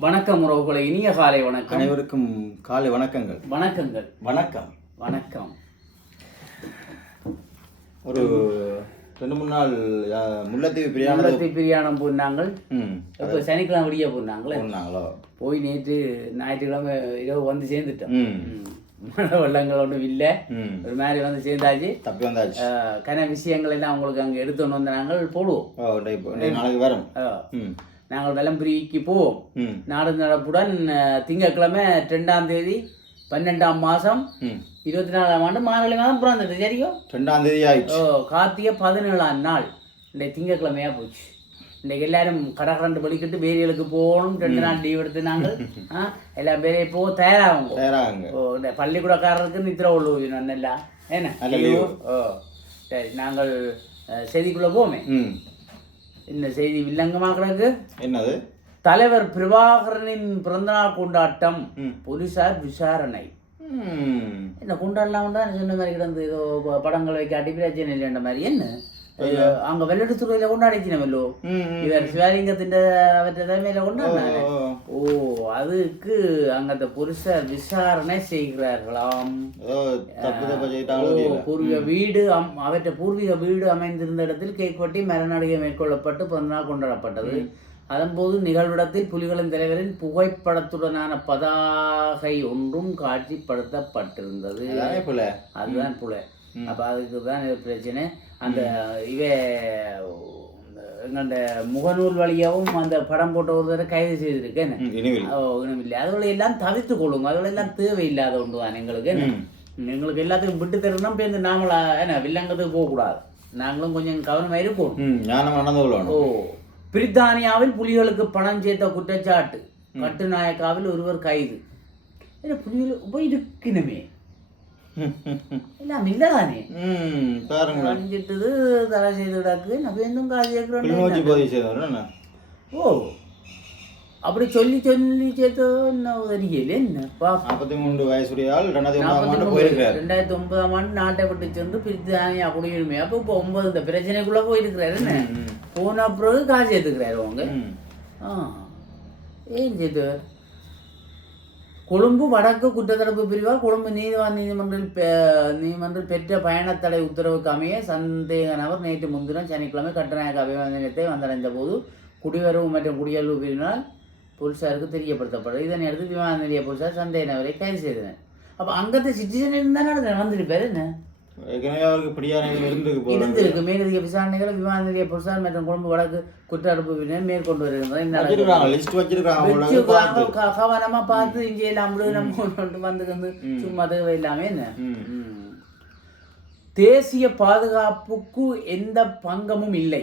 வணக்கம் உறவுகளை இனிய காலை வணக்கம். அனைவருக்கும் காலை வணக்கங்கள். வணக்கங்கள். வணக்கம். வணக்கம். ஒரு ரெண்டு மூணு நாள் முல்லைத்தீவு பிரியாணம். முல்லத்தி பிரியாணம் போனாங்கள். ம். இப்போ சனிக்கிழமை விடிய போனாங்களே. போனாங்களோ? போய் நேற்று ஞாயிற்றுக்கிழமை இரவு வந்து சேர்ந்துட்டோம். மழை வெள்ளங்கள் ஒன்றும் இல்லை. ஒரு மாதிரி வந்து சேர்ந்தாச்சு. தப்பி வந்தாச்சு. கன விஷயங்கள் எல்லாம் உங்களுக்கு அங்கே எடுத்துன்னு வந்து நாங்கள் போடுவோம். நாளைக்கு வரும். நாங்கள் வெள்ளம்பிரிக்கு போவோம் நாடு நடப்புடன் திங்கட்கிழமை ரெண்டாம் தேதி பன்னெண்டாம் மாதம் இருபத்தி நாலாம் ஆண்டு மார்கழி மாதம் பிறந்தது. சரியோ ரெண்டாம் தேதி ஆயிடுச்சு. ஓ கார்த்திகை பதினேழாம் நாள். இன்றைக்கு திங்கக்கிழமையாக போச்சு. இன்றைக்கு எல்லாரும் கடற்கரண்டு பலிக்கிட்டு வேரியலுக்கு போகணும். ரெண்டு நாள் லீவ் எடுத்து நாங்கள் எல்லா பேரையும் இப்போ தயாராகுங்க. தயாராகுங்க. ஓ இந்த பள்ளிக்கூடக்காரருக்கு நித்திர உள்ளு நல்லா leave? ஓ சரி நாங்கள் செய்திக்குள்ளே போமே இந்த செய்தி வில்லங்கமாக கிடக்கு என்னது? தலைவர் பிரபாகரனின் பிறந்தநாள் கொண்டாட்டம். போலீசார் விசாரணை. என்ன கொண்டாடலாம் தான் சொன்ன மாதிரி கிடந்து ஏதோ படங்கள் வைக்காட்டி பிரச்சனை இல்லைன்ற மாதிரி. என்ன? அங்க. இவர் சிவலிங்கத்தின் அவற்றை தலைமையில கொண்டாடினாங்க ஓ, ஓ அதுக்கு அங்கத்த புருஷ விசாரணை செய்கிறார்களாம். பூர்வீக வீடு அவற்றை பூர்வீக வீடு அமைந்திருந்த இடத்தில் கேக் வெட்டி மரநடிகை மேற்கொள்ளப்பட்டு பிறந்தநாள் கொண்டாடப்பட்டது. அதன்போது நிகழ்விடத்தில் புலிகளின் தலைவரின் புகைப்படத்துடனான பதாகை ஒன்றும் காட்சிப்படுத்தப்பட்டிருந்தது. அதுதான் புலை. அப்ப அதுக்கு தான் பிரச்சனை. அந்த இவ எங்கள்ட முகநூல் வழியாகவும் அந்த படம் போட்ட ஒரு தடவை கைது செய்திருக்கேன் ம் இனிவில் ஓ இல்லை அதோட எல்லாம் தவிர்த்து கொள்ளுங்க. எல்லாம் தேவையில்லாத ஒன்று தான் எங்களுக்கு? எங்களுக்கு எல்லாத்துக்கும் விட்டு தரணும் பேருந்து நாமளா என்ன வில்லங்கத்துக்கு போகக்கூடாது நாங்களும் கொஞ்சம் கவனமாக இருப்போம் ம் ஞானம் நடந்து ஓ பிரித்தானியாவில் புலிகளுக்கு பணம் சேர்த்த குற்றச்சாட்டு. கட்டுநாயக்காவில் ஒருவர் கைது. புலிகள் போய் இருக்கணுமே எல்லாம் இல்லதானே? ம் பாருங்களேன். அணிஞ்சிட்டது தலை செய்து கிடக்கு. நம்ம காசு கிளிநொச்சி கேட்குறோம். ஓ அப்படி சொல்லி சொல்லி சேர்த்தோ என்ன தெரியல என்ன? நாற்பத்தி மூன்று வயசுடைய ஆள் ரெண்டாயிரத்தி ஒன்பதாம் ஆண்டு மூணு போயிருக்கிறார். ரெண்டாயிரத்தி ஒன்பதாம் ஆண்டு நாட்டை விட்டு சென்று பிரித்தானியா குடியுரிமை. அப்போ இப்போ ஒன்பது இந்த பிரச்சனைக்குள்ள போயிருக்கிறாரு என்ன? போன பிறகு காசு ஏற்றுக்கிறாரு அவங்க. ஏன் செய்து கொழும்பு வடக்கு குற்றத்தடுப்பு பிரிவால் கொழும்பு நீதிவான் நீதிமன்றில் பெ- நீதிமன்றில் பெற்ற பயணத்தடை உத்தரவுக்கு அமைய சந்தேக நபர் நேற்று முன்தினம் சனிக்கிழமை கட்டுநாயக்க அபிமான நிலையத்தை வந்தடைந்த போது குடிவரவு மற்றும் குடியல்வு பிரிவினால் போலீசாருக்கு தெரியப்படுத்தப்பட்டது. இதனை அடுத்து விமான நிலைய போலீசார் சந்தேக நபரை கைது செய்தனர். அப்போ அங்கத்தை சிட்டிசன் இருந்தானே வந்திருப்பாரு என்ன? ஏற்கனவே அவருக்கு பிடியான இருந்திருக்கு இருந்திருக்கு. மேலதிக விசாரணைகளை விமான நிலைய போலீசார் மற்றும் கொழும்பு வடக்கு குற்றத்தடுப்பு பிரிவினர் மேற்கொண்டு வச்சிருக்காங்க லிஸ்ட் வச்சிருக்காங்க கவனமா பார்த்து இங்கே எல்லாம் நம்ம கொண்டு வந்துக்கிந்து சும்மா தேவை இல்லாம என்ன. தேசிய பாதுகாப்புக்கு எந்த பங்கமும் இல்லை.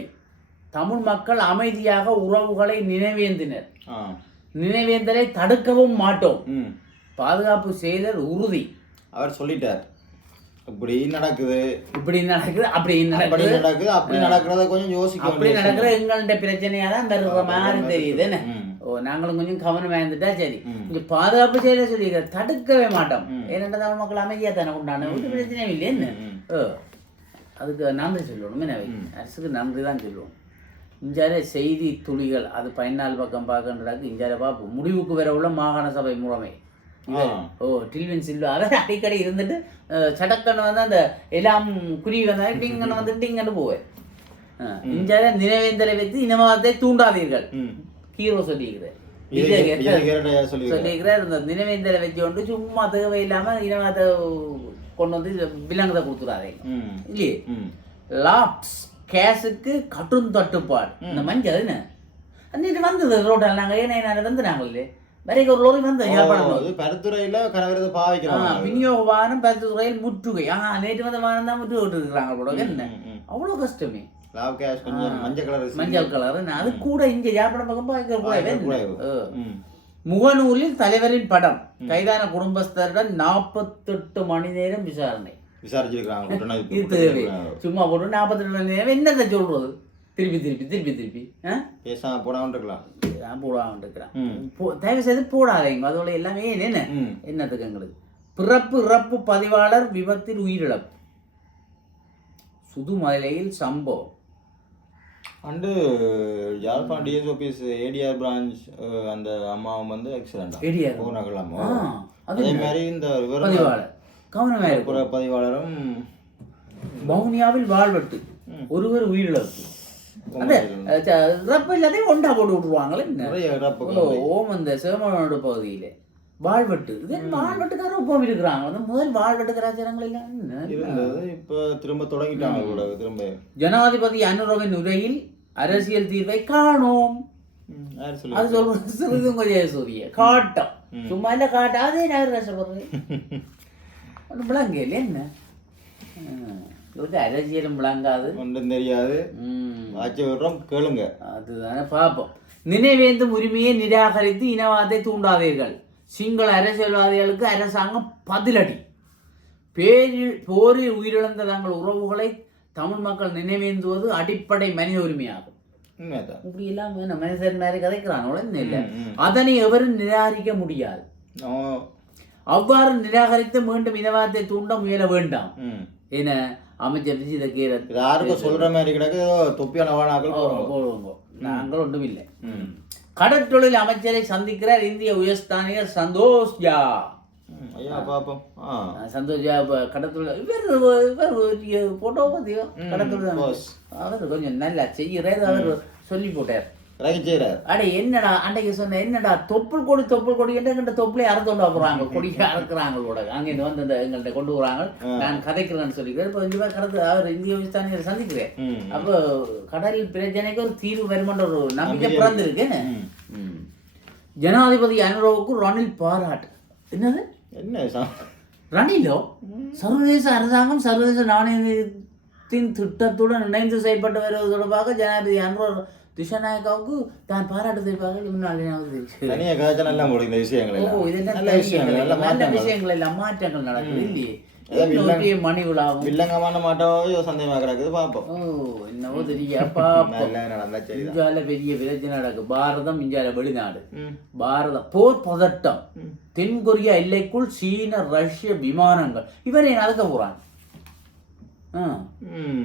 தமிழ் மக்கள் அமைதியாக உறவுகளை நினைவேந்தினர். நினைவேந்தலை தடுக்கவும் மாட்டோம். பாதுகாப்பு செய்தல் உறுதி. அவர் சொல்லிட்டார். இப்படி நடக்குது. இப்படி நடக்குது அப்படி நடக்குது. நடக்குது அப்படி நடக்கிறத கொஞ்சம் யோசிக்க அப்படி நடக்கிற எங்கள்ட பிரச்சனையா தான் வருகிற மாதிரி தெரியுது என்ன? ம். ஓ நாங்களும் கொஞ்சம் கவனம் இருந்துட்டா சரி. இங்க பாதுகாப்பு செய்யல சொல்லியிருக்க தடுக்கவே மாட்டோம். ஏனென்றால் தமிழ் மக்கள் அமைதியா தானே உண்டான ஒரு பிரச்சனையும் இல்லை என்ன? ம். ஓ அதுக்கு நன்றி சொல்லணும் என்ன? அரசுக்கு நன்றி தான் சொல்லுவோம். இஞ்சார செய்தி துளிகள் அது பதினாலு பக்கம் பார்க்கின்றாக்கு இஞ்சார பார்ப்போம். முடிவுக்கு வர உள்ள மாகாண சபை முறைமை ஓ டில்வின் சில்வா அவர் அடிக்கடி இருந்துட்டு சடக்கன்னு வந்து அந்த எல்லாம் குருவி வந்தா டிங்கன்னு வந்து டிங்கன்னு போவேன். இஞ்சார நினைவேந்தலை வைத்து இனவாதத்தை தூண்டாதீர்கள். ஹீரோ சொல்லியிருக்கிறேன். சொல்லியிருக்கிறார். இந்த நினைவேந்தலை வச்சு கொண்டு சும்மா தேவையில்லாம இனவாத கொண்டு வந்து விலங்கதை கொடுத்துடாதே ம். இல்லையே? லாப்ஸ் கேஸுக்கு கட்டும் தட்டுப்பாடு. இந்த மஞ்சள் என்ன? அன்னைக்கு வந்தது ரோட்டில். நாங்கள் ஏன்னா வந்து நாங்கள் வரைக்கும் ஒரு லோரி வந்து அது பருத்துறையில கனவிரத ஆ, பாவிக்கிறாங்க விநியோக வாகனம் பத்து துறையில் முற்றுகை. ஆ நேற்று வந்த வாகனம் தான் முற்று விட்டு இருக்கிறாங்க போல என்ன. அவ்வளோ கஷ்டமே. மஞ்சள் கலர் மஞ்சள் கலர் அது கூட இங்க யாழ்ப்பாணம் பக்கம் பார்க்க முகநூலில் தலைவரின் படம் கைதான குடும்பஸ்தருடன் நாற்பத்தெட்டு மணி நேரம் விசாரணை. விசாரிச்சிருக்காங்க. சும்மா போட்டு நாற்பத்தி ரெண்டு மணி நேரம் என்னத்தை சொல்றது? திருப்பி திருப்பி திருப்பி திருப்பி. ஆ? பேசாம போடாம இருக்கலாம் நான் போடாமல் இருக்கிறேன் போ- தயவு செய்து போடாதீங்க. அதோட எல்லாமே என்ன? ம். என்னத்துக்கு எங்களுக்கு? பிறப்பு இறப்பு பதிவாளர் விபத்தில் உயிரிழப்பு. சுதுமலையில் சம்பவம். And Jaffna DS office ATR branch அந்த அம்மாவும் வந்து ஆக்சிடென்ட் ஏடிஆர் போன கிழமை ஆ, அது மாதிரி இந்த பதிவாளர். கவனமாக பதிவாளரும் வவுனியாவில் வாழ்வெட்டு. ஒருவர் உயிரிழப்பு. ரப்ப எல்லாத்தையும் ஒன்றா போட்டு விட்டுருவாங்களே ஓம் அந்த சிவமனோட பகுதியில வாழ்வெட்டு இது வாழ்வெட்டுக்காரர் ஒப்பம் இருக்கிறாங்க வந்து முதல் வாழ்வெட்டு கலாச்சாரங்கள் எல்லாம் என்ன? இருந்தது இப்ப திரும்ப தொடங்கிட்டாங்க கூட திரும்ப ஜனாதிபதி அனுரவின் உரையில் அரசியல் தீர்வை காணோம் அது சொல்றது சிறிதுங்க ஜெயசூரிய காட்டம் சும்மா இல்ல நான் இல்லை என்ன இவருக்கு அரசியலும் விளங்காது. ஒன்றும் தெரியாது. ஆட்சி விடுறோம் கேளுங்க. அதுதானே பார்ப்போம் நினைவேந்தும் உரிமையை நிராகரித்து இனவாதத்தை தூண்டாதீர்கள். சிங்கள அரசியல்வாதிகளுக்கு அரசாங்கம் பதிலடி. பேரில் போரில் உயிரிழந்த தங்கள் உறவுகளை தமிழ் மக்கள் நினைவேந்துவது அடிப்படை மனித உரிமையாகும். இப்படி எல்லாம் மனிதன் மாதிரி கதைக்கிறான் இல்லை. அதனை எவரும் நிராகரிக்க முடியாது. அவ்வாறு நிராகரித்து மீண்டும் இனவாதத்தை தூண்ட முயல வேண்டாம். என அமைச்சர் விஜித கீரத் இது யாருக்கும் சொல்ற மாதிரி கிடக்கு ஏதோ தொப்பியான வானாக்கள் போடுறோம் போடுவோங்க. நாங்கள் ஒன்றும் இல்லை ம். கடற்றொழில் அமைச்சரை சந்திக்கிறார் இந்திய உயர்ஸ்தானிகர் சந்தோஷ் ஜா. ஐயா பாப்போம். சந்தோஷ் ஜா இப்ப கடத்தொழில் இவர் இவர் போட்டோ பார்த்தியோ கடத்தொழில் boss. அவர் கொஞ்சம் நல்லா செய்யறது அவர் சொல்லி போட்டார். அட என்னடா அன்றைக்கு சொன்ன என்னடா தொப்புள் கொடி தொப்புள் கொடி என்ற தொப்புளை அறுத்தோண்டா போறாங்க கொடியை அறுக்குறாங்க கூட. அங்கே வந்து அந்த எங்கள்கிட்ட கொண்டு வராங்க. நான் கதைக்கிறேன்னு சொல்லிக்கிறேன். இப்போ இங்கே கடத்து அவர் இந்திய உயர்ஸ்தானிகர் சந்திக்கிறேன். அப்போ கடல் பிரச்சனைக்கு ஒரு தீர்வு வருமென்ற ஒரு நம்பிக்கை பிறந்திருக்கேன்னு. ஜனாதிபதி அனுரவுக்கு ரணில் பாராட்டு. என்னது? என்ன ரணிலோ? சர்வதேச அரசாங்கம் சர்வதேச நாணயத்தின் திட்டத்துடன் இணைந்து செயல்பட்டு வருவது தொடர்பாக ஜனாதிபதி அனுரோ திஷாநாயக்காவுக்கு தான் பாராட்டு தெரிவிப்பாக முன்னாள் தனியா காய்ச்சல் எல்லாம் போடுங்க இந்த விஷயங்கள் ஓ இதெல்லாம் நல்ல விஷயங்கள் நல்ல நல்ல விஷயங்கள் எல்லாம் மாற்றங்கள் நடக்குது இல்லையே மணி விழாவும் வில்லங்கமான மாட்டாவோ சந்தேகமா கிடக்குது பாப்போம் ஓ என்னவோ தெரியா பாப்போம் நல்ல நடந்தா சரிதான் இந்தியால பெரிய பிரச்சனை நடக்கு பாரதம் இந்தியால வெளிநாடு ம். பாரதம் போர் பதட்டம் தென் கொரியா எல்லைக்குள் சீன ரஷ்ய விமானங்கள் இவரை நடக்க போறான்.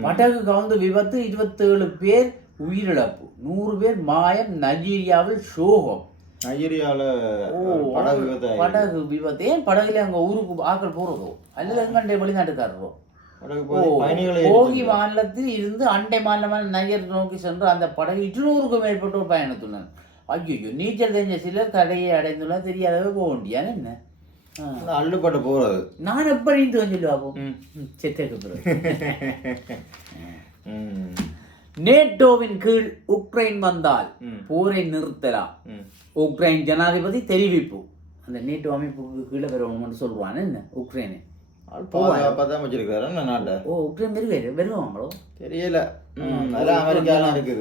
படகு கவுந்து விபத்து இருபத்தேழு பேர் உயிரிழப்பு. நூறு பேர் மாயம் நைஜீரியாவில் சோகம். நைஜீரியால ஓ படகு படகு விபத்து. ஏன் படகுல அங்க ஊருக்கு ஆக்கள் போறதோ? அல்லது எங்கண்டே வெளிநாட்டுக்காரரோ? போகி மாநிலத்தில் இருந்து அண்டை மாநிலமான நையர் நோக்கி சென்று அந்த படகு இருநூறுக்கும் மேற்பட்டோர் பயணித்துள்ளனர். ஐயோ நீச்சல் தெரிஞ்ச சிலர் கடையை அடைந்துள்ளனர். தெரியாதவே போக வேண்டியான்னு என்ன. அள்ளுப்பட்டு போறது. நான் எப்படி சொல்லுவா போ. செத்தக்கு. நேட்டோவின் கீழ் உக்ரைன் வந்தால். போரை நிறுத்தலாம். உக்ரைன் ஜனாதிபதி தெரிவிப்பு. அந்த நேட்டோ அமைப்புக்கு கீழே வருவோம்னு சொல்லுவான் என்ன உக்ரைனு. ஆள் பாதுகாப்பா தான் வச்சிருக்காரு நாட்டை. ஓ உக்ரைன் வருவாரு வருவாங்களோ? தெரியல.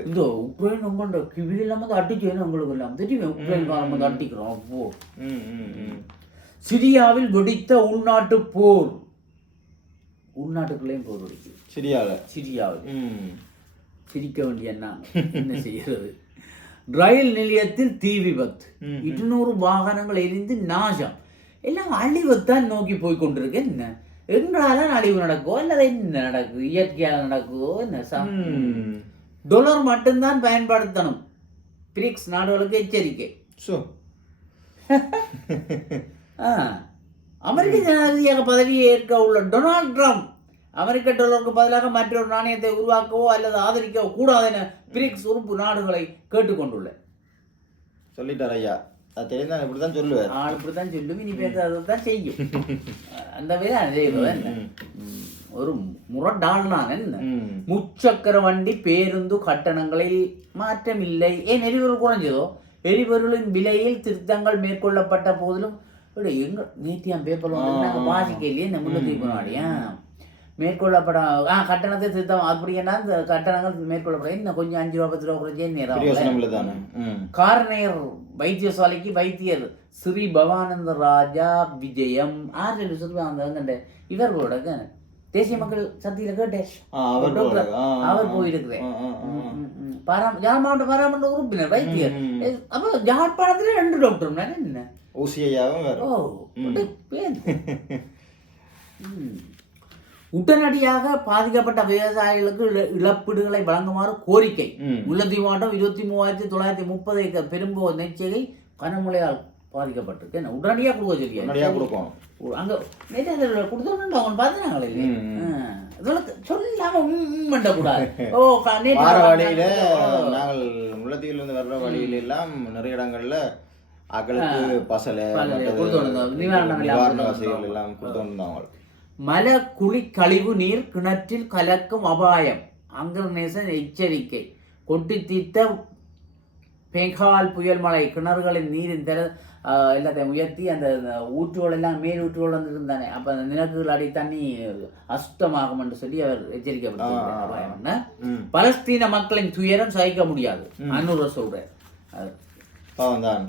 இந்த உக்ரைன் உங்கள்ட கிவி இல்லாம அடிச்சேன்னு உங்களுக்கு எல்லாம் தெரியும்? உக்ரைன் காரம் வந்து அடிக்கிறோம். அப்போ. ம், ம், ம். சிரியாவில் வெடித்த உள்நாட்டு போர். உள்நாட்டுக்குள்ளேயும் போர் சிரியால. சிரியாவில். ம். சிரிக்க வேண்டிய என்ன செய்யறது? ரயில் நிலையத்தில் தீ விபத்து. இருநூறு வாகனங்கள் எரிந்து நாசம். எல்லாம் அழிவைத்தான் நோக்கி போய் கொண்டிருக்கு என்ன? எங்களால அழிவு நடக்குமோ அல்லது என்ன நடக்குது இயற்கையால் நடக்குதோ என்ன. டொலர் மட்டும்தான் பயன்படுத்தணும். பிரிக்ஸ் நாடுகளுக்கு எச்சரிக்கை. ஆ. அமெரிக்க ஜனாதிபதியாக பதவியை ஏற்க உள்ள டொனால்ட் ட்ரம்ப் அமெரிக்க டாலருக்கு பதிலாக மற்றொரு நாணயத்தை உருவாக்கவோ அல்லது ஆதரிக்கவோ கூடாது என பிரிக்ஸ் உறுப்பு நாடுகளை கேட்டுக்கொண்டுள்ளேன் சொல்லிட்டார் ஐயா. அது தெரியுதான் இப்படிதான் சொல்லுவார் ஆள் இப்படித்தான் சொல்லும். இனி பேச தான் செய்யும். அந்த வேலை செய்வது என்ன ம். ஒரு முரட்டாள் நான் என்ன. முச்சக்கர வண்டி பேருந்து கட்டணங்களில் மாற்றமில்லை. ஏன் எரிபொருள் குறைஞ்சதோ? எரிபொருளின் விலையில் திருத்தங்கள் மேற்கொள்ளப்பட்ட போதிலும் எங்க நேத்தியாம் பேப்பர் நாங்கள் வாசிக்கலையே இந்த முன்னூற்றி முன்னாடியா மேற்கொள்ளப்பட ஆ கட்டணத்தை திருத்தம் அப்படின்னா இந்த கட்டணங்கள் மேற்கொள்ளப்பட இன்னும் கொஞ்சம் அஞ்சு ரூபா பத்து ரூபா குறைச்சே நேரம். காரணையர் வைத்தியசாலைக்கு வைத்தியர். ஸ்ரீ பவானந்த ராஜா விஜயம். ஆறு சொல்லி சொல்லுவாங்க இவர்களோட தேசிய மக்கள் சக்தியில கேட்டேன். அவர். போயிருக்கிறேன். ஜாழ் மாவட்ட பாராமன்ற உறுப்பினர் வைத்தியர். அப்போ யாழ்ப்பாணத்துல ரெண்டு டாக்டர் என்ன? ஊசி ஐயாவும் வேற. ஓ பேர் ம். உடனடியாக பாதிக்கப்பட்ட விவசாயிகளுக்கு இழ- இழப்பீடுகளை வழங்குமாறு கோரிக்கை. முல்லைத்தீவு மாவட்டம் இருபத்தி மூவாயிரத்தி தொள்ளாயிரத்தி முப்பது ஏக்கர் பெரும்போ நெச்சையை கனமழையால் பாதிக்கப்பட்டிருக்கு. என்ன உடனடியாக கொடுக்க சொல்லியா? முன்னாடியாக கொடுக்கும் அங்க நேற்று அதில் கொடுத்தோன்னு அவங்க பார்த்துனாங்களே சொல்லாம பண்ணக்கூடாது. ஓ வார வழியில. நாங்கள் முள்ளத்தீவுல இருந்து வர்ற வழியில எல்லாம் நிறைய இடங்கள்ல ஆக்களுக்கு பசலை நிவாரண வசதிகள். எல்லாம் கொடுத்து வந்தாங்க மல குழி கழிவு நீர் கிணற்றில் கலக்கும் அபாயம். அங்கர்நேசன் எச்சரிக்கை. கொட்டி தீர்த்த பெங்கால் புயல் மழை கிணறுகளின் நீரின் திற எல்லாத்தையும் உயர்த்தி அந்த ஊற்றுகள் எல்லாம் மேல் ஊற்றுகள் வந்து இருந்தானே அப்போ அந்த நிலக்குகள் அடி தண்ணி அசுத்தமாகும் என்று சொல்லி அவர் எச்சரிக்கை பலஸ்தீன மக்களின் துயரம் சகிக்க முடியாது. அன்னூர் தான்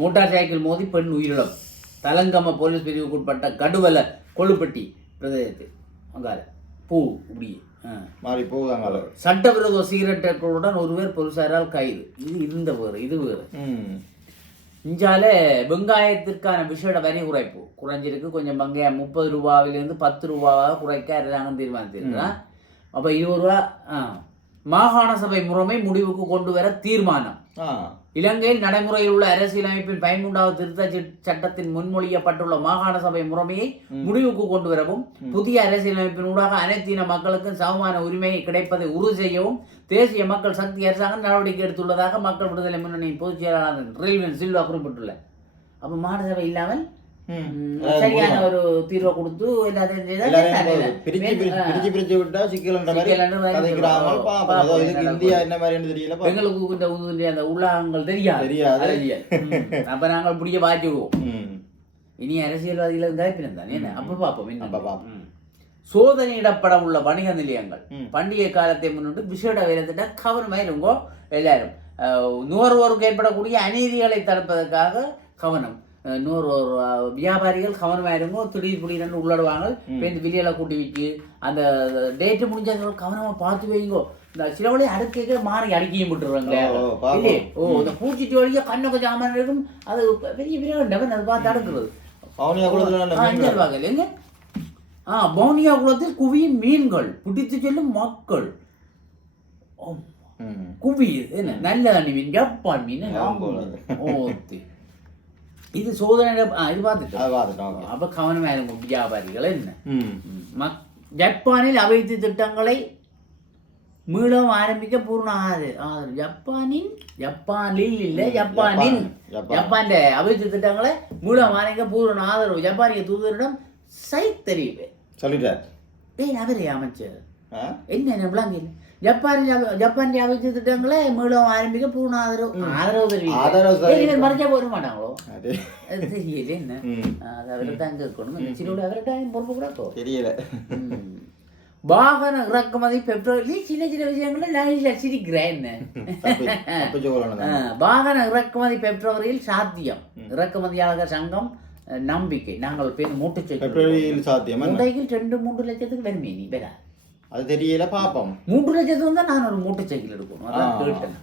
மோட்டார் சைக்கிள் மோதி பெண் உயிரிழப்பு. தலங்கம போலீஸ் பிரிவுக்குட்பட்ட கடுவல கொழுப்பட்டி பிரதேசத்தில் அங்கால. பூ இப்படி. மாறி போகுதாங்க சட்டவிரோத சிகரெட்டுகளுடன் ஒருவர் போலீசாரால் கைது. இது இருந்த வேறு இது வேறு. இஞ்சால வெங்காயத்திற்கான விஷேட வரி குறைப்பு. குறைஞ்சிருக்கு கொஞ்சம் வெங்காயம் முப்பது ரூபாவிலிருந்து பத்து ரூபாவாக குறைக்க அரசாங்கம் தீர்மானித்திருக்கிறான் அப்போ இருபது ரூபா ஆ. மாகாண சபை முறைமை முடிவுக்கு கொண்டு வர தீர்மானம். இலங்கையில் நடைமுறையில் உள்ள அரசியலமைப்பின் பதிமூன்றாவது திருத்த சட்- சட்டத்தின் முன்மொழியப்பட்டுள்ள மாகாண சபை முறைமையை முடிவுக்கு கொண்டு வரவும் புதிய அரசியலமைப்பின் ஊடாக அனைத்து இன மக்களுக்கும் சமமான உரிமை கிடைப்பதை உறுதி செய்யவும் தேசிய மக்கள் சக்தி அரசாங்கம் நடவடிக்கை எடுத்துள்ளதாக மக்கள் விடுதலை முன்னணியின் பொதுச் செயலாளர் ரில்வன் சில்வா குறிப்பிட்டுள்ளார். அப்ப மாகாண சபை இல்லாமல் சரியான ஒரு தீர்வை கொடுத்து பிரிச்சு பிரிச்சு விட்டா சிக்கல்ன்ற மாதிரி இதுக்கு இந்தியா என்ன தெரியல. எங்களுக்கு இந்த அந்த உள்ளாங்கள் தெரியாது. தெரியாது. அப்ப நாங்கள் பிடிக்க வாச்சிடுவோம் ம். இனி அரசியல்வாதிகள் கதைப்பினம் தானே என்ன? அப்ப பார்ப்போம் என்ன பார்ப்போம். சோதனையிடப்பட உள்ள வணிக நிலையங்கள். பண்டிகை காலத்தை முன்னிட்டு விசேட வேலைத்திட்ட கவனமாக இருங்கோ எல்லாரும். நுகர்வோருக்கு ஏற்படக்கூடிய அநீதிகளை தடுப்பதற்காக கவனம். நுகர்வோர் அஹ், வியாபாரிகள் கவனமாக இருங்கோ திடீர் திடீர்னு உள்ளடுவாங்க. பேருந்து வெளியில கூட்டி வச்சு அந்த டேட்டு முடிஞ்சவங்க கவனமா பார்த்து வைங்கோ. இந்த சில வழி அடுக்க மாறி அடிக்கையும் விட்டுருவாங்க. ஓ, இந்த பூச்சிட்டு வழியா கண்ணுக்கு ஜாமான் இருக்கும். அது பெரிய பெரிய டவன் அதை பார்த்து அடுக்கிறது. இல்லைங்க ஆ பவுனியா குளத்தில் குவியும் மீன்கள். பிடித்து செல்லும் மக்கள். குவியுது. என்ன? நல்ல தண்ணி மீன் ஜப்பான் மீன் ஆமா. இது சோதனை ஆ, இது பார்த்துட்டோம் பார்த்துட்டோம் அப்ப கவனமா இருக்கும் வியாபாரிகள் என்ன ஜப்பானில் அபிவிருத்தி திட்டங்களை மீளவும் ஆரம்பிக்க பூர்ண ஆதரவு. ஜப்பானின் ஜப்பானில் இல்லை ஜப்பானின் ஜப்பான். அபிவிருத்தி திட்டங்களை மீளவும் ஆரம்பிக்க பூர்ண ஆதரவு ஜப்பானிய தூதரிடம் சைத்தறிவு சொல்லிட்டார் ஏன் அவரே அமைச்சர் என்ன விளங்கில் ஜப்பான் ஜப்பான் அபிவிருத்தி திட்டங்களை மீளவும் ஆரம்பிக்க பூர்ண ஆதரவு. ஆதரவு ஆதரவு தெரிவிக்க தெரிவிக்க. ஏன் மறைச்சா போட மாட்டாங்களோ? தெரியல என்ன? அது அவர்கிட்ட அங்கே இருக்கணும். இந்த சிலோட அவர்கிட்ட பொறுப்பு கூட தெரியல. வாகன இறக்குமதி பெட்ரோல் சின்ன சின்ன விஷயங்கள நான். சிரிக்கிறேன் வாகன இறக்குமதி பெட்ரோலில் சாத்தியம். இறக்குமதியாளர் சங்கம் நம்பிக்கை. நாங்கள் பேர் பெட்ரோலில் சாத்தியமா ரெண்டு மூன்று லட்சத்துக்கு வருமே நீ அது தெரியல பாப்போம். மூன்று லட்சத்துக்கு தான் நான் ஒரு மூட்டுச்சைக்கிள் எடுக்கணும். அதான். கேட்டேன்.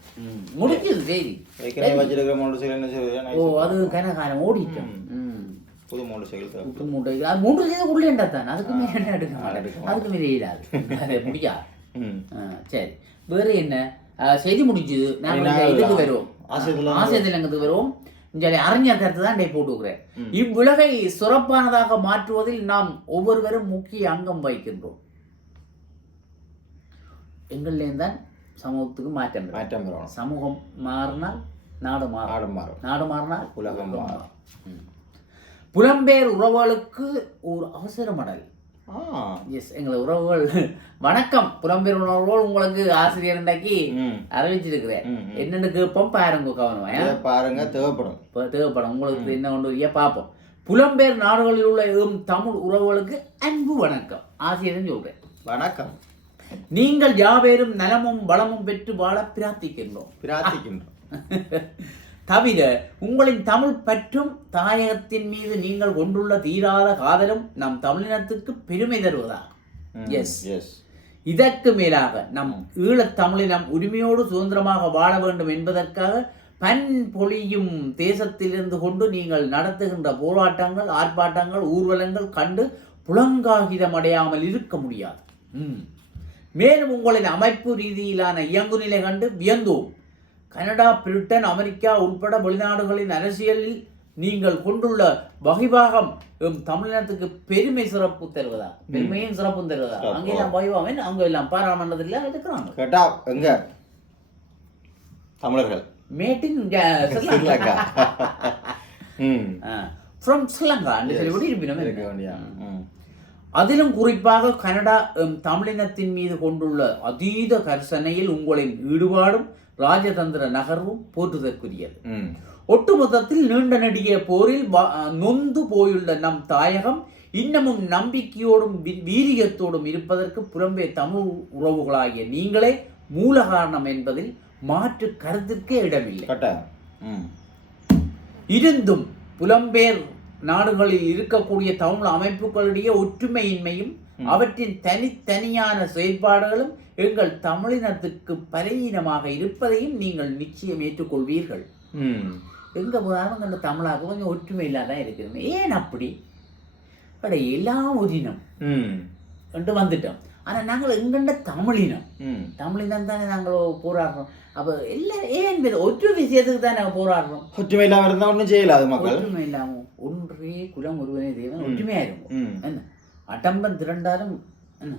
முடிஞ்சது சரி. வச்சிருக்கிற மோட்டர் சைக்கிள் என்ன ஓ அது கனகாலம் ஓடிட்டோம். புது மோட்டர் சைக்கிள். புது மூட்டை அது மூன்று லட்சத்துக்கு உள்ளேண்டா தான். அதுக்கு மேலே என்ன எடுக்க மாட்டேன். அதுக்கு மேலே இல்லாது அது முடியாது ம். ஆ, சரி. வேறு என்ன? செய்தி முடிஞ்சது. நாங்கள் இதுக்கு வருவோம். ஆசிரியத்துல ஆசிரியத்திலங்கத்துக்கு வருவோம். இந்த அறிஞர் கருத்து தான் டே போட்டுக்கிறேன் இவ்வுலகை சிறப்பானதாக மாற்றுவதில் நாம் ஒவ்வொருவரும் முக்கிய அங்கம் வகிக்கின்றோம். எங்கள்லேயும் தான் சமூகத்துக்கு மாற்றம் வரும். மாற்றம் வரணும் சமூகம் மாறினால் நாடு மாறும். மாறும். நாடு மாறினால் உலகம் மாறும். புலம்பெயர் உறவுகளுக்கு ஒரு அவசரமடல் ஆ. எஸ் எங்கள் உறவுகள். வணக்கம். புலம்பெயர் உறவுகள் உங்களுக்கு ஆசிரியர் இன்றைக்கு அறிவிச்சிருக்கிறேன். என்னென்னு கேட்போம்? பாருங்க கவனமா இதை பாருங்க தேவைப்படும். தேவைப்படும். உங்களுக்கு என்ன கொண்டு பார்ப்போம். புலம்பெயர் நாடுகளில் உள்ள தமிழ் உறவுகளுக்கு அன்பு வணக்கம். ஆசிரியர் சொல்றேன். வணக்கம். நீங்கள் யாவேரும் நலமும் வளமும் பெற்று வாழ பிரார்த்திக்கின்றோம். பிரார்த்திக்கின்றோம். தவிர உங்களின் தமிழ் பற்றும் தாயகத்தின் மீது நீங்கள் கொண்டுள்ள தீராத காதலும் நம் தமிழினத்துக்கு பெருமை தருவதா Yes. எஸ் இதற்கு மேலாக நம் ஈழத் தமிழினம் உரிமையோடு சுதந்திரமாக வாழ வேண்டும் என்பதற்காக பன் பொழியும் தேசத்திலிருந்து கொண்டு நீங்கள் நடத்துகின்ற போராட்டங்கள் ஆர்ப்பாட்டங்கள் ஊர்வலங்கள் கண்டு புலங்காகிதம் அடையாமல் இருக்க முடியாது. மேலும் உங்களின் அமைப்பு ரீதியிலான இயங்கு நிலை கண்டு வியந்தோம். கனடா பிரிட்டன் அமெரிக்கா உட்பட வெளிநாடுகளின் அரசியலில் நீங்கள் கொண்டுள்ள வகிபாகம் தமிழினத்துக்கு பெருமை சிறப்பு தருவதா? பெருமையும் சிறப்பும் தருவதா? சிறப்பு. அங்கே எல்லாம் வகிபாகம் அங்க எல்லாம் பாராளுமன்றத்தில் இருக்கிறாங்க கேட்டா எங்க? தமிழர்கள். மேட்டின் ஸ்ரீலங்கா. ஃப்ரம் ஸ்ரீலங்கா என்று சொல்லிவிட்டு இருப்பினோம். இருக்க வேண்டியா அதிலும் குறிப்பாக கனடா தமிழினத்தின் மீது கொண்டுள்ள அதீத கர்சனையில் உங்களின் ஈடுபாடும் ராஜதந்திர நகர்வும் போற்றுதற்குரியது. ஒட்டுமொத்தத்தில் நீண்ட நெடிய போரில் நொந்து போயுள்ள நம் தாயகம் இன்னமும் நம்பிக்கையோடும் வீரியத்தோடும் இருப்பதற்கு புறம்பே தமிழ் உறவுகளாகிய நீங்களே மூல காரணம் என்பதில் மாற்று கருத்திற்கே இடமில்லை. இருந்தும் புலம்பெயர் நாடுகளில் இருக்கக்கூடிய தமிழ் அமைப்புகளிடையே ஒற்றுமையின்மையும் அவற்றின் தனித்தனியான செயல்பாடுகளும் எங்கள் தமிழினத்துக்கு பலவீனமாக இருப்பதையும் நீங்கள் நிச்சயம் ஏற்றுக்கொள்வீர்கள். எங்க போனாலும் அந்த தமிழாக கொஞ்சம் ஒற்றுமை இல்லாதான் இருக்கிறோம் ஏன் அப்படி? அட எல்லாம் ஒரு இனம் ம். என்று வந்துட்டோம். ஆனா நாங்கள் எங்கண்ட தமிழினம்? தமிழினம் தானே நாங்கள் போராடுறோம். அப்ப எல்லாம் ஏன் ஒரு விஷயத்துக்கு தான் நாங்கள் போராடுறோம்? ஒற்றுமை இல்லாம இருந்தா ஒண்ணும் செய்யலாது மக்கள். ஒற்றுமை இல்லாம ஒன்றே குலம் ஒருவனே தேவன் ஒற்றுமையா இருக்கும் என்ன அடம்பன் திரண்டாலும் என்ன.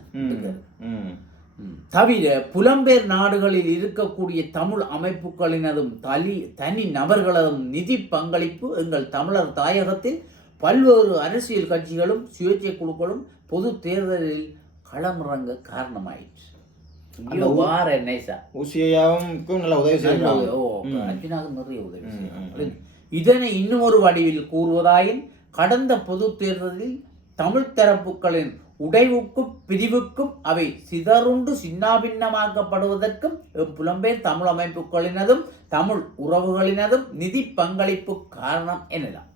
தவிர புலம்பெயர் நாடுகளில் இருக்கக்கூடிய தமிழ் அமைப்புகளினதும் தனி தனி நபர்களதும் நிதி பங்களிப்பு எங்கள் தமிழர் தாயகத்தில் பல்வேறு அரசியல் கட்சிகளும் சுயேட்சை குழுக்களும் பொது தேர்தலில் களமிறங்க காரணமாயிற்று இதனை இன்னும் ஒரு வடிவில் கூறுவதாயின் கடந்த பொது தேர்தலில் தமிழ் தரப்புகளின் உடைவுக்கும் பிரிவுக்கும் அவை சிதறுண்டு சின்னாபின்னமாக்கப்படுவதற்கும் புலம்பெயர் தமிழ் அமைப்புகளினதும் தமிழ் உறவுகளினதும் நிதி பங்களிப்பு காரணம் என்னலாம்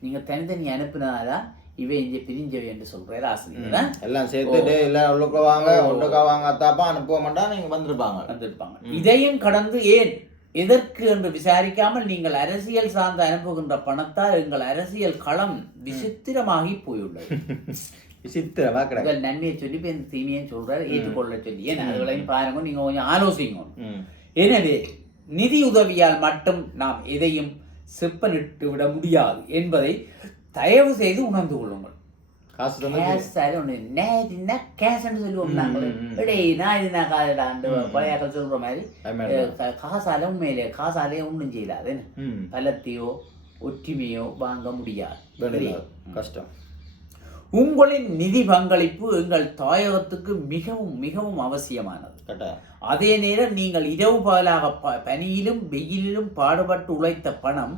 நீங்க தனித்தனி அனுப்பினதால இவை இங்கே பிரிஞ்சவை என்று சொல்றாரு ஆசிரியர் எல்லாம் சேர்த்துட்டு எல்லாம் உள்ளுக்க வாங்க ஒன்றுக்கா வாங்க அத்தாப்பா அனுப்ப மாட்டா நீங்க வந்திருப்பாங்க. வந்திருப்பாங்க. இதையும் கடந்து ஏன் எதற்கு என்று விசாரிக்காமல் நீங்கள் அரசியல் சார்ந்து அனுப்புகின்ற பணத்தால் எங்கள் அரசியல் களம் விசித்திரமாகி போயுள்ளது. விசித்திரமா உங்கள் நன்மையை சொல்லி இப்ப இந்த தீமையை சொல்றாரு ஏற்றுக்கொள்ள சொல்லி. ஏன் அதுகளையும் பாருங்க நீங்க கொஞ்சம் ஆலோசிங்க எனவே நிதி உதவியால் மட்டும் நாம் எதையும் செப்பனிட்டு விட முடியாது என்பதை தயவு செய்து உணர்ந்து கொள்ளுங்கள். காசு தந்து கேஸ் அது ஒண்ணு நேரின்னா கேஸ்ன்னு சொல்லுவோம் நாங்கள். டேய் நான் இது நான் காலடாண்டு பழையாக்கள் சொல்ற மாதிரி அது காசால உண்மையிலே காசாலே ஒன்றும் என்ன? ம் பலத்தையோ ஒற்றுமையோ வாங்க முடியாது கஷ்டம் உங்களின் நிதி பங்களிப்பு எங்கள் தாயகத்துக்கு மிகவும் மிகவும் அவசியமானது அதே நேரம் நீங்கள் இரவு பகலாக பனியிலும் வெயிலிலும் பாடுபட்டு உழைத்த பணம்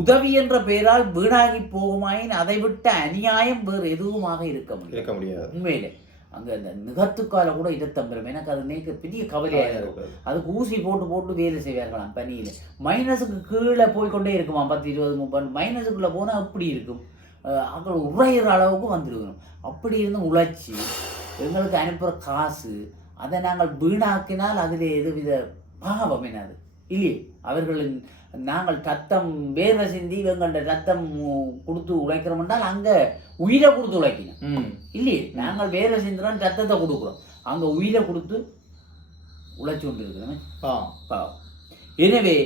உதவி என்ற பெயரால் வீணாகி போகுமாயின் அதை விட்ட அநியாயம் வேறு எதுவுமாக இருக்க முடியும் முடியாது. உண்மையிலே. அங்க அந்த நிகத்துக்கால கூட இடத்தம்பெறும் எனக்கு அது நேக்கு பெரிய கவலையாக இருக்கும். அதுக்கு ஊசி போட்டு போட்டு வேலை செய்வார்களாம் பனியில். மைனஸுக்கு கீழே போய் கொண்டே இருக்குமா பத்து இருபது முப்பது. மைனஸுக்குள்ளே போனால் அப்படி இருக்கும்? அங்கே உறையிற அளவுக்கு வந்துருக்கணும். அப்படி இருந்து உழைச்சி எங்களுக்கு அனுப்புகிற காசு அதை நாங்கள் வீணாக்கினால் அதில் எதுவித பாவம் என்னது? இல்லையே? அவர்களின் நாங்கள் ரத்தம் வேர்வை சிந்தி எங்கள்கிட்ட ரத்தம் கொடுத்து உழைக்கிறோம் என்றால் அங்கே உயிரை கொடுத்து உழைக்கணும் இல்லையே? நாங்கள் வேர்வை சிந்துறோம் ரத்தத்தை கொடுக்குறோம். அங்கே உயிரை கொடுத்து உழைச்சு கொண்டு இருக்கிறோமே பாவம். எனவே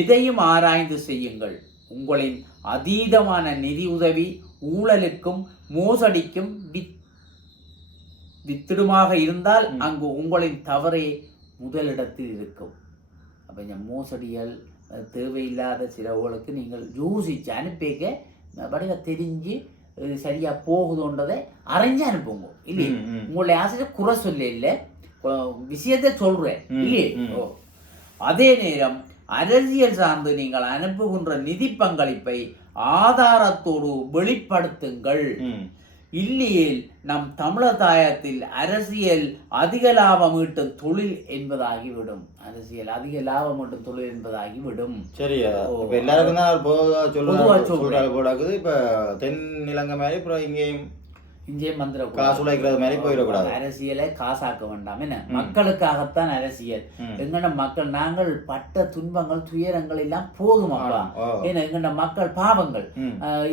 எதையும் ஆராய்ந்து செய்யுங்கள். உங்களின் அதீதமான நிதி உதவி ஊழலுக்கும் மோசடிக்கும் வித் வித்திடுமாக இருந்தால். அங்கு உங்களின் தவறே முதலிடத்தில் இருக்கும் அப்போ இந்த மோசடிகள் தேவையில்லாத சிலவுகளுக்கு நீங்கள் யோசிச்சு அனுப்பிக்க வடிவ தெரிஞ்சு சரியா போகுதுன்றதை அறிஞ்சு அனுப்புங்க இல்லையே. உங்களுடைய ஆசிரியர் குறை சொல்ல இல்லை விஷயத்தை சொல்றேன் இல்லையே. ஓ. அதே நேரம் அரசியல் சார்ந்து நீங்கள் அனுப்புகின்ற நிதி பங்களிப்பை ஆதாரத்தோடு வெளிப்படுத்துங்கள் இல்லையேல் நம் தமிழர் தாயத்தில் அரசியல் அதிக லாபம் ஈட்டும் தொழில் என்பதாகிவிடும். அரசியல் அதிக லாபம் ஈட்டும் தொழில் என்பதாகிவிடும். சரி ஓ. இப்ப எல்லாருக்கும் தான் பொதுவா பொதுவா சொல்லுவாங்க போடாக்குது. இப்ப தென் இலங்கை மாதிரி அப்புறம் இங்கேயும் இங்கே மந்திர காசு உழைக்கிறது மாதிரி போயிடக்கூடாது. அரசியலை காசாக்க வேண்டாம். என்ன? மக்களுக்காகத்தான் அரசியல். எங்கட மக்கள் நாங்கள் பட்ட துன்பங்கள் துயரங்கள் எல்லாம் போதும் அப்பா. ஏன்னா எங்கட மக்கள் பாவங்கள்.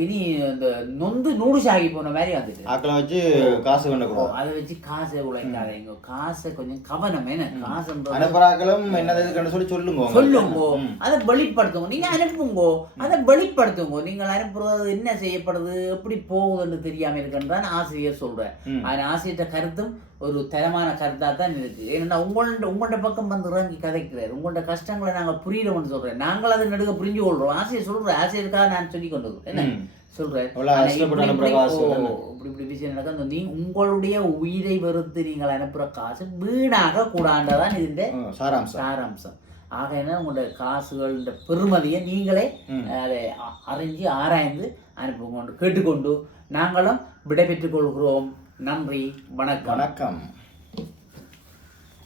இனி இந்த நொந்து நூடுசாகி போன மாதிரி வந்துட்டு ஆக்களை வச்சு காசு கண்டக்கூடாது அதை வச்சு காசை உழைக்காதீங்க. காசை கொஞ்சம் கவனம். என்ன? காசுன்றது அனுப்புறாக்களும் என்னது சொல்லி சொல்லுங்க. சொல்லுங்கோ. அதை வெளிப்படுத்துங்க. நீங்க அனுப்புங்கோ. அதை வெளிப்படுத்துங்க. நீங்கள் அனுப்புறது என்ன செய்யப்படுது? எப்படி போகுதுன்னு தெரியாம இருக்குன்னு ஆசிரியர் சொல்றேன் ம். அந்த ஆசிரியர்கிட்ட கருத்தும் ஒரு தரமான கருத்தா தான் இருக்கு. ஏன்னா உங்கள்ட்ட உங்கள்ட்ட பக்கம் வந்து இறங்கி கதைக்கிறார். உங்கள்ட்ட கஷ்டங்களை நாங்க புரியலன்னு சொல்றேன் நாங்கள் அதை நடுக்க புரிஞ்சு கொள்றோம். ஆசிரியர் சொல்றேன் ஆசிரியருக்காக நான் சொல்லி கொண்டது என்ன? இப்படி இப்படி- விஷயம் நீ உங்களுடைய உயிரை வெறுத்து நீங்கள் அனுப்புற காசு வீணாக கூடாண்டதான் ம், சாராம்சம். சாராம்சம். ஆகையினால் உங்களுடைய காசுகளின் பெருமதியை நீங்களே. அதை அறிஞ்சு ஆராய்ந்து அனுப்புங்கொண்டு கேட்டுக்கொண்டு நாங்களும் விடைபெற்றுக் கொள்கிறோம். நன்றி வணக்கம். வணக்கம்.